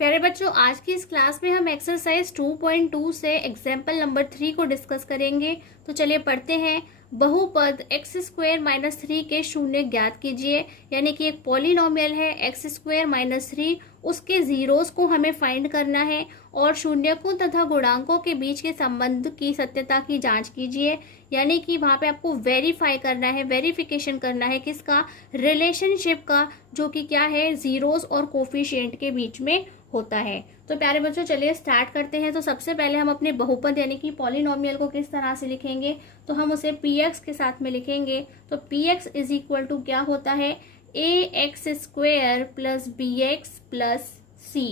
प्यारे बच्चों, आज की इस क्लास में हम एक्सरसाइज 2.2 से एग्जाम्पल नंबर 3 को डिस्कस करेंगे। तो चलिए पढ़ते हैं। बहुपद एक्स स्क्वायर माइनस 3 के शून्य ज्ञात कीजिए। यानी कि एक पॉलिनोमियल है एक्स स्क्वायर माइनस 3, उसके जीरोस को हमें फाइंड करना है और शून्यकों तथा गुणांकों के बीच के संबंध की सत्यता की जांच कीजिए। यानी कि वहाँ पे आपको वेरीफाई करना है, वेरिफिकेशन करना है किसका, रिलेशनशिप का, जो कि क्या है, जीरोस और कोफिशिएंट के बीच में होता है। तो प्यारे बच्चों चलिए स्टार्ट करते हैं। तो सबसे पहले हम अपने बहुपद यानी कि पॉलिनोमियल को किस तरह से लिखेंगे, तो हम उसे px के साथ में लिखेंगे। तो px इज इक्वल टू क्या होता है, ax square plus bx plus c,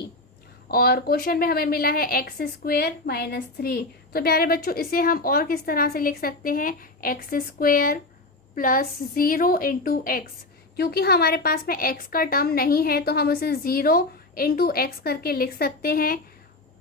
और क्वेश्चन में हमें मिला है एक्स स्क्वेयर माइनस 3। तो प्यारे बच्चों इसे हम और किस तरह से लिख सकते हैं, x square plus 0 into x, क्योंकि हमारे पास में x का टर्म नहीं है तो हम उसे 0 इंटू एक्स करके लिख सकते हैं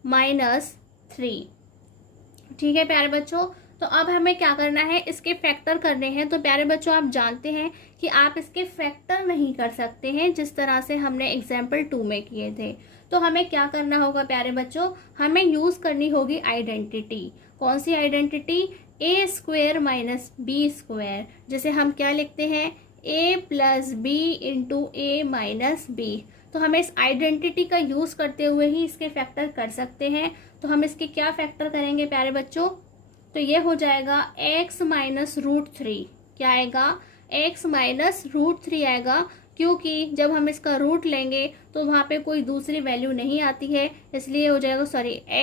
माइनस 3। ठीक है प्यारे बच्चों, तो अब हमें क्या करना है, इसके फैक्टर करने हैं। तो प्यारे बच्चों आप जानते हैं कि आप इसके फैक्टर नहीं कर सकते हैं जिस तरह से हमने एग्जाम्पल 2 में किए थे। तो हमें क्या करना होगा प्यारे बच्चों, हमें यूज करनी होगी आइडेंटिटी। कौन सी identity, a square minus b square. जैसे हम क्या लिखते हैं, a plus b into a minus b. तो हमें इस आइडेंटिटी का यूज करते हुए ही इसके फैक्टर कर सकते हैं। तो हम इसके क्या फैक्टर करेंगे प्यारे बच्चों, तो ये हो जाएगा x माइनस रूट 3। क्या आएगा, x माइनस रूट 3 आएगा, क्योंकि जब हम इसका रूट लेंगे तो वहाँ पे कोई दूसरी वैल्यू नहीं आती है, इसलिए हो जाएगा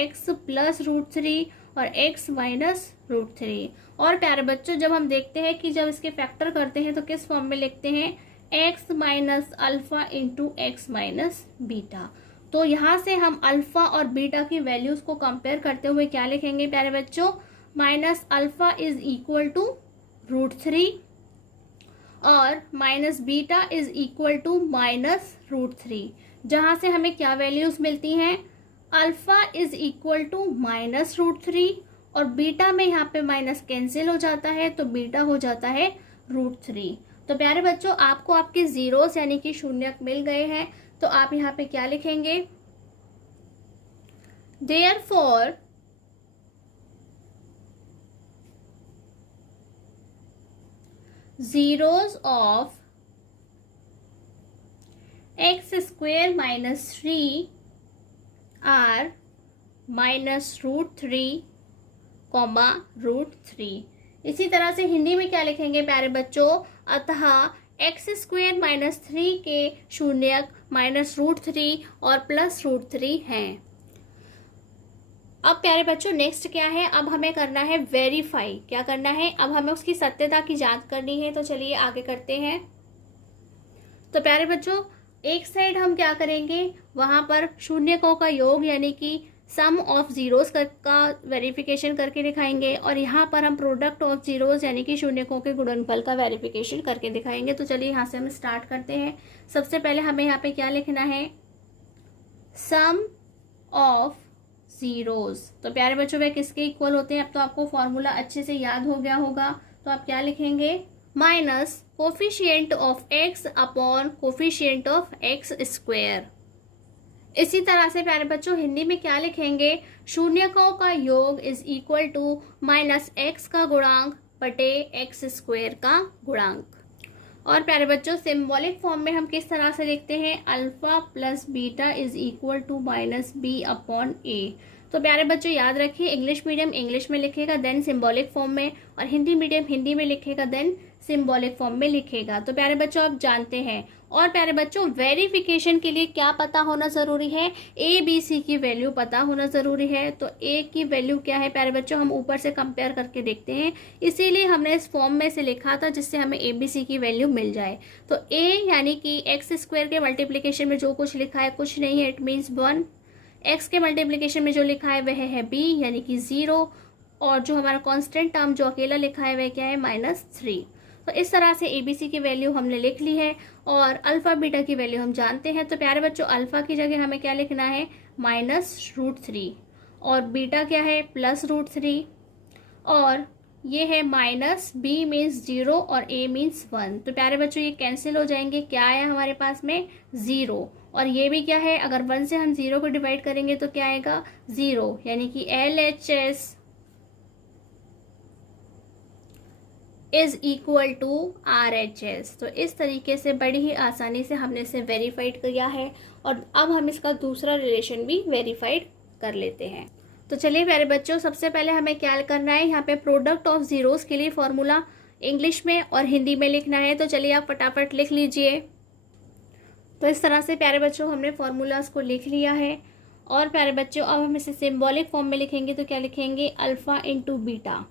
x प्लस रूट 3 और x माइनस रूट 3। और प्यारे बच्चों जब हम देखते हैं कि जब इसके फैक्टर करते हैं तो किस फॉर्म में लिखते हैं, x minus alpha into x minus beta. तो यहाँ से हम अल्फा और बीटा की वैल्यूज को कंपेयर करते हुए क्या लिखेंगे प्यारे बच्चों, minus alpha is equal to root 3 और minus beta is equal to minus root 3, जहाँ से हमें क्या वैल्यूज मिलती हैं, alpha is equal to minus root 3 और बीटा में यहाँ पे माइनस कैंसिल हो जाता है तो बीटा हो जाता है रूट 3। तो प्यारे बच्चों आपको आपके जीरोस यानी कि शून्यक मिल गए हैं। तो आप यहाँ पे क्या लिखेंगे, therefore zeros of x square minus 3 are minus root 3 comma root 3। इसी तरह से हिंदी में क्या लिखेंगे प्यारे बच्चों, अतः एक्स स्क्वेयर माइनस 3 के शून्यक माइनस रूट 3 और प्लस रूट 3 हैं। अब प्यारे बच्चों नेक्स्ट क्या है, अब हमें करना है वेरीफाई। क्या करना है, अब हमें उसकी सत्यता की जांच करनी है। तो चलिए आगे करते हैं। तो प्यारे बच्चों एक साइड हम क्या करेंगे, वहां पर शून्यकों का योग यानी कि सम ऑफ जीरोस का वेरिफिकेशन करके दिखाएंगे और यहाँ पर हम प्रोडक्ट ऑफ जीरोस यानी कि शून्यकों के गुणनफल का वेरिफिकेशन करके दिखाएंगे। तो चलिए यहाँ से हम स्टार्ट करते हैं। सबसे पहले हमें यहाँ पे क्या लिखना है, सम ऑफ जीरोस। तो प्यारे बच्चों वे किसके इक्वल होते हैं, अब तो आपको फॉर्मूला अच्छे से याद हो गया होगा। तो आप क्या लिखेंगे, minus coefficient of x upon coefficient of x square. इसी तरह से प्यारे बच्चों हिंदी में क्या लिखेंगे, शून्यकों का योग is equal to minus x का गुणांक बटे एक्स स्क्वेयर का गुणांक। और प्यारे बच्चों सिंबॉलिक फॉर्म में हम किस तरह से लिखते हैं, alpha plus beta is equal to minus B upon A. तो प्यारे बच्चों याद रखिए, इंग्लिश मीडियम इंग्लिश में लिखेगा देन सिंबॉलिक फॉर्म में, और हिंदी मीडियम हिंदी में लिखेगा देन सिंबॉलिक फॉर्म में लिखेगा। तो प्यारे बच्चों आप जानते हैं। और प्यारे बच्चों वेरिफिकेशन के लिए क्या पता होना जरूरी है, ए बी सी की वैल्यू पता होना जरूरी है। तो ए की वैल्यू क्या है प्यारे बच्चों, हम ऊपर से कंपेयर करके देखते हैं, इसीलिए हमने इस फॉर्म में से लिखा था जिससे हमें ए बी सी की वैल्यू मिल जाए। तो ए यानी कि एक्स स्क्वायर के मल्टीप्लीकेशन में जो कुछ लिखा है कुछ नहीं है, इट मीन्स 1। एक्स के मल्टीप्लीकेशन में जो लिखा है वह है बी यानी कि 0, और जो हमारा कांस्टेंट टर्म जो अकेला लिखा है वह क्या है, माइनस 3। तो इस तरह से एबीसी की वैल्यू हमने लिख ली है और अल्फा बीटा की वैल्यू हम जानते हैं। तो प्यारे बच्चों अल्फा की जगह हमें क्या लिखना है, माइनस रूट 3, और बीटा क्या है, प्लस रूट 3, और ये है माइनस, बी मीन्स 0 और ए मीन्स 1। तो प्यारे बच्चों ये कैंसिल हो जाएंगे, क्या आया हमारे पास में 0, और ये भी क्या है, अगर 1 से हम 0 को डिवाइड करेंगे तो क्या आएगा 0, यानी कि LHS is equal to RHS। तो इस तरीके से बड़ी ही आसानी से हमने इसे वेरीफाइड किया है, और अब हम इसका दूसरा रिलेशन भी वेरीफाइड कर लेते हैं। तो चलिए प्यारे बच्चों, सबसे पहले हमें क्या करना है, यहाँ पे प्रोडक्ट ऑफ जीरोस के लिए फॉर्मूला इंग्लिश में और हिंदी में लिखना है। तो चलिए आप फटाफट लिख लीजिए। तो इस तरह से प्यारे बच्चों हमने फॉर्मूलाज को लिख लिया है। और प्यारे बच्चों अब हम इसे सिंबॉलिक फॉर्म में लिखेंगे, तो क्या लिखेंगे, अल्फा इंटू बीटा,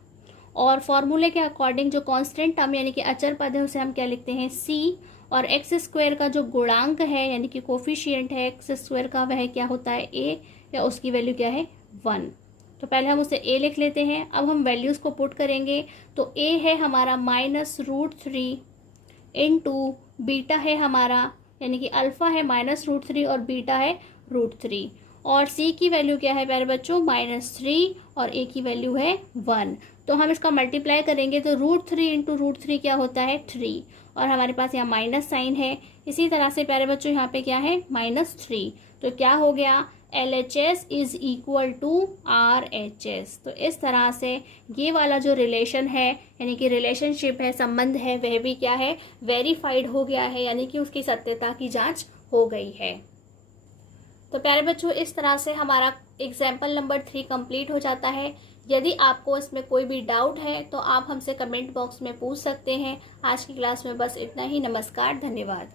और फॉर्मूले के अकॉर्डिंग जो कांस्टेंट टर्म यानी कि अचर पद है उसे हम क्या लिखते हैं, c, और एक्स स्क्वायर का जो गुणांक है यानी कि कोफिशिएंट है एक्स स्क्वायर का, वह क्या होता है a, या उसकी वैल्यू क्या है 1। तो पहले हम उसे a लिख लेते हैं। अब हम वैल्यूज को पुट करेंगे, तो a है हमारा -√3 इंटू बीटा है हमारा, यानी कि अल्फा है -√3 और बीटा है √3, और c की वैल्यू क्या है प्यारे बच्चों, -3, और a की वैल्यू है 1। तो हम इसका मल्टीप्लाई करेंगे तो √3 इंटू √3 क्या होता है 3, और हमारे पास यहाँ माइनस साइन है। इसी तरह से प्यारे बच्चों यहाँ पे क्या है -3, तो क्या हो गया, LHS is equal to RHS। तो इस तरह से ये वाला जो रिलेशन है यानी कि रिलेशनशिप है, संबंध है, वह भी क्या है, वेरीफाइड हो गया है, यानी कि उसकी सत्यता की जांच हो गई है। तो प्यारे बच्चों इस तरह से हमारा एग्जाम्पल नंबर 3 कंप्लीट हो जाता है। यदि आपको इसमें कोई भी डाउट है तो आप हमसे कमेंट बॉक्स में पूछ सकते हैं। आज की क्लास में बस इतना ही। नमस्कार, धन्यवाद।